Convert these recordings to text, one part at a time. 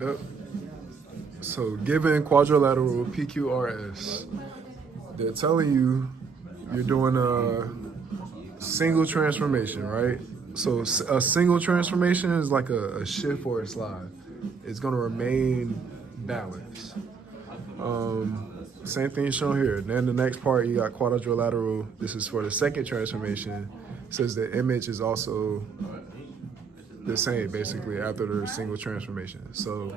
Yep. So given quadrilateral PQRS, they're telling you you're doing a single transformation, right? So a single transformation is like a shift or a slide. It's gonna remain balanced. Same thing shown here. Then the next part, you got quadrilateral. This is for the second transformation. It says the image is also the same, basically, after the single transformation. So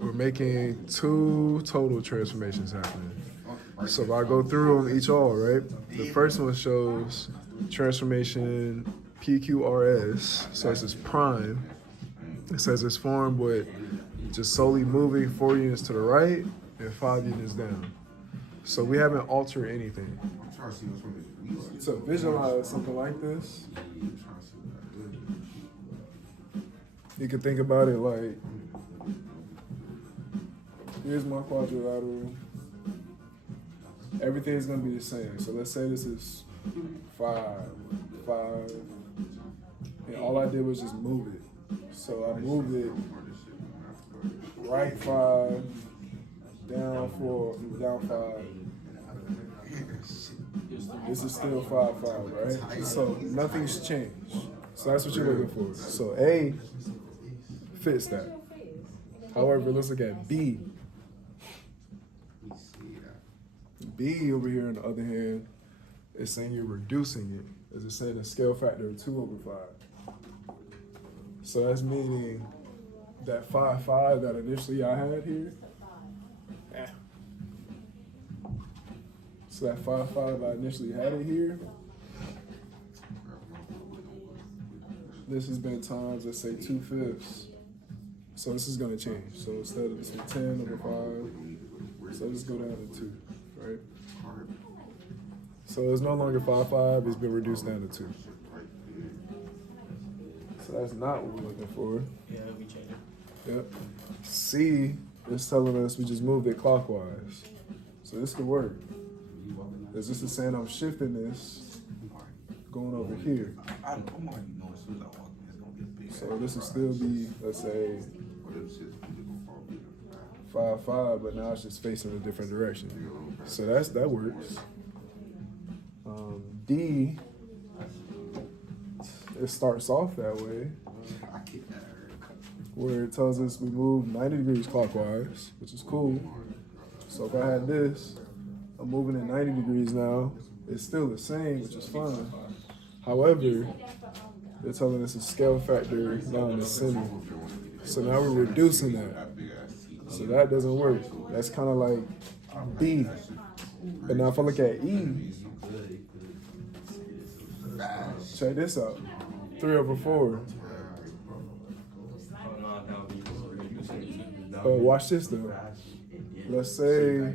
we're making two total transformations happening. So if I go through them each all, right? The first one shows transformation PQRS. So this is prime. It says it's formed with just solely moving 4 units to the right and 5 units down. So we haven't altered anything. So visualize something like this. You can think about it like, here's my quadrilateral. Everything's gonna be the same. So let's say this is 5, 5, and all I did was just move it. So I moved it right 5, down 4, down 5. This is still 5, 5, right? So nothing's changed. So that's what you're looking for. So A fits that. However, let's look at B. B over here, on the other hand, is saying you're reducing it. As it said, a scale factor of 2/5. So that's meaning that 5, 5 that initially I had here. So that 5, 5 I initially had it here. This has been times, let's say 2/5. So this is gonna change. So instead of this 10/5, so let's go down to 2, right? So it's no longer 5, 5, it's been reduced down to 2. So that's not what we're looking for. Yeah, we changed it. Yep. C is telling us we just moved it clockwise. So this could work. This is saying I'm shifting this, going over here. So this will still be, let's say, 5, 5, but now it's just facing a different direction. So that works. D, it starts off that way, where it tells us we move 90 degrees clockwise, which is cool. So if I had this, I'm moving at 90 degrees now. It's still the same, which is fine. However, they're telling us a scale factor down in the center. So now we're reducing that. So that doesn't work. That's kind of like B. But now if I look at E, check this out. 3/4. Watch this though. Let's say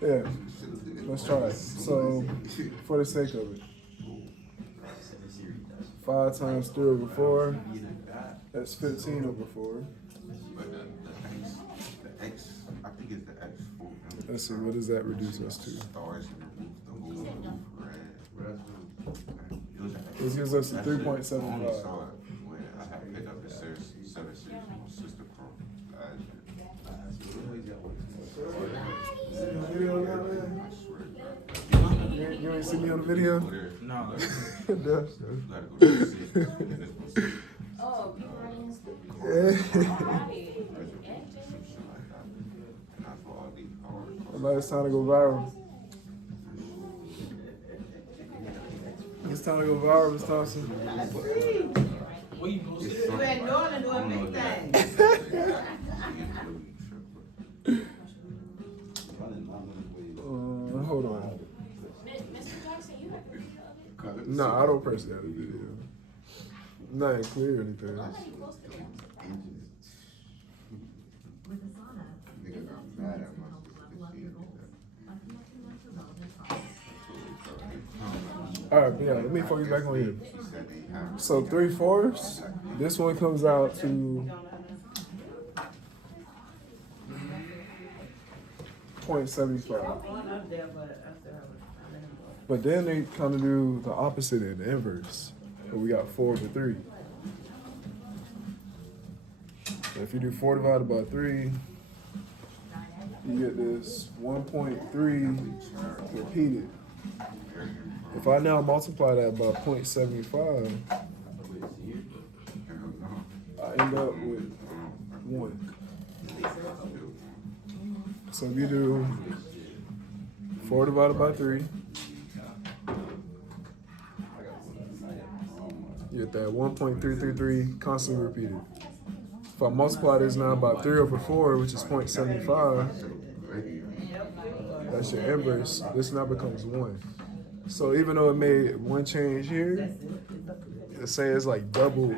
yeah, let's try it. So for the sake of it, 5 times 3/4, that's 15/4. Let's see, what does that reduce us to? This gives us a 3.75. You ain't see me on the video? No. Oh, It's time to go viral. It's time to go viral, Miss Thompson. What you posted? you been doing big things. Hold on. Mr. Jackson, you have a video of it? No, I don't personally have a video. Not clear or anything. I thought you posted it. All right, yeah, let me focus back on you. So 3/4, this one comes out to 0.75. But then they kind of do the opposite in the inverse. And we got 4 over 3. So if you do 4 divided by 3, you get this 1.3 repeated. If I now multiply that by 0.75, I end up with 1. So if you do 4 divided by 3, you get that 1.333 constantly repeated. If I multiply this now by 3 over 4, which is 0.75, that's your inverse, this now becomes 1. So even though it made one change here, let's say it's like double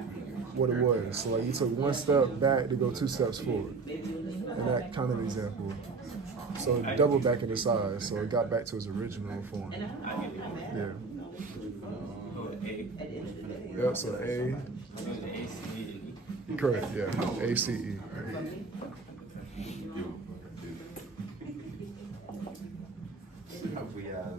what it was. So like you took 1 step back to go 2 steps forward. In that kind of example. So it doubled back in the size, so it got back to its original form. Yeah. Yep, so A. Correct, yeah. ACE. We have